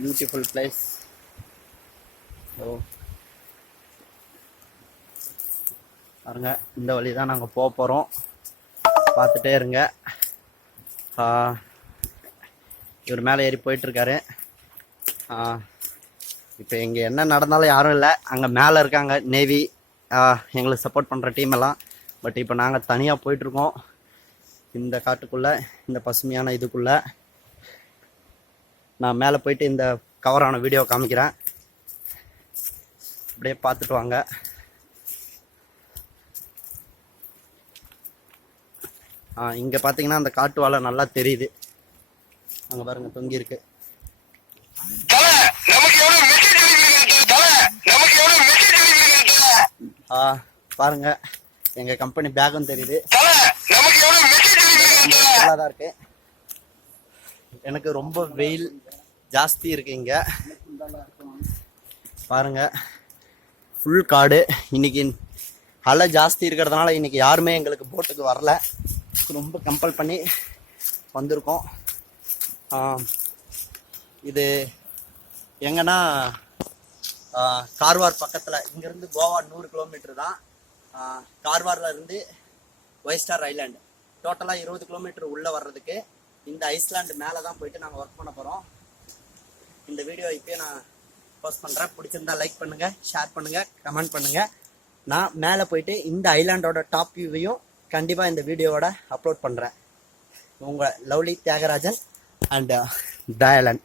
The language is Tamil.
Beautiful place. பாருங்க, இந்த வழி தான் நாங்கள் போக போகிறோம். பார்த்துட்டே இருங்க. இவர் மேலே ஏறி போயிட்டுருக்காரு. இப்போ இங்கே என்ன நடந்தாலும் யாரும் இல்லை. அங்கே மேலே இருக்காங்க நேவி, எங்களுக்கு சப்போர்ட் பண்ணுற டீம் எல்லாம். பட் இப்போ நாங்கள் தனியாக போயிட்டுருக்கோம் இந்த காட்டுக்குள்ளே, இந்த பசுமையான இதுக்குள்ளே. நான் மேலே போயிட்டு இந்த கவரான வீடியோ காமிக்கிறேன், அப்படியே பார்த்துட்டு வாங்க. இங்கே பார்த்தீங்கன்னா அந்த காட்டு வாழை நல்லா தெரியுது. அங்கே பாருங்க, தொங்கி இருக்கு. பாருங்க, எங்க கம்பெனி பேக்கும் தெரியுது. தான் இருக்கு. எனக்கு ரொம்ப வெயில் ஜாஸ்தி இருக்கு இங்க. பாருங்க, ஃபுல் காடு. இன்னைக்கு அலை ஜாஸ்தி இருக்கிறதுனால இன்னைக்கு யாருமே எங்களுக்கு போட்டுக்கு வரல. ரொம்ப கம்பல் பண்ணி வந்திருக்கோம். இது எங்கன்னா கார்வார் பக்கத்தில், இங்கேருந்து கோவா 100 கிலோமீட்டர் தான். கார்வாரில் இருந்து ஒய்ஸ்டார் ஐலாண்டு டோட்டலாக 20 கிலோமீட்டர் உள்ளே வர்றதுக்கு இந்த ஐஸ்லாண்டு மேலே தான் போயிட்டு நாங்கள் ஒர்க் பண்ண போகிறோம். இந்த வீடியோ இப்போயே நான் போஸ்ட் பண்ணுறேன். பிடிச்சிருந்தா லைக் பண்ணுங்கள், ஷேர் பண்ணுங்கள், கமெண்ட் பண்ணுங்கள். நான் மேலே போயிட்டு இந்த ஐலாண்டோட டாப் வியூவையும் கண்டிப்பாக இந்த வீடியோவோட அப்லோட் பண்ணுறேன். உங்கள் lovely Thiyagarajan and the island.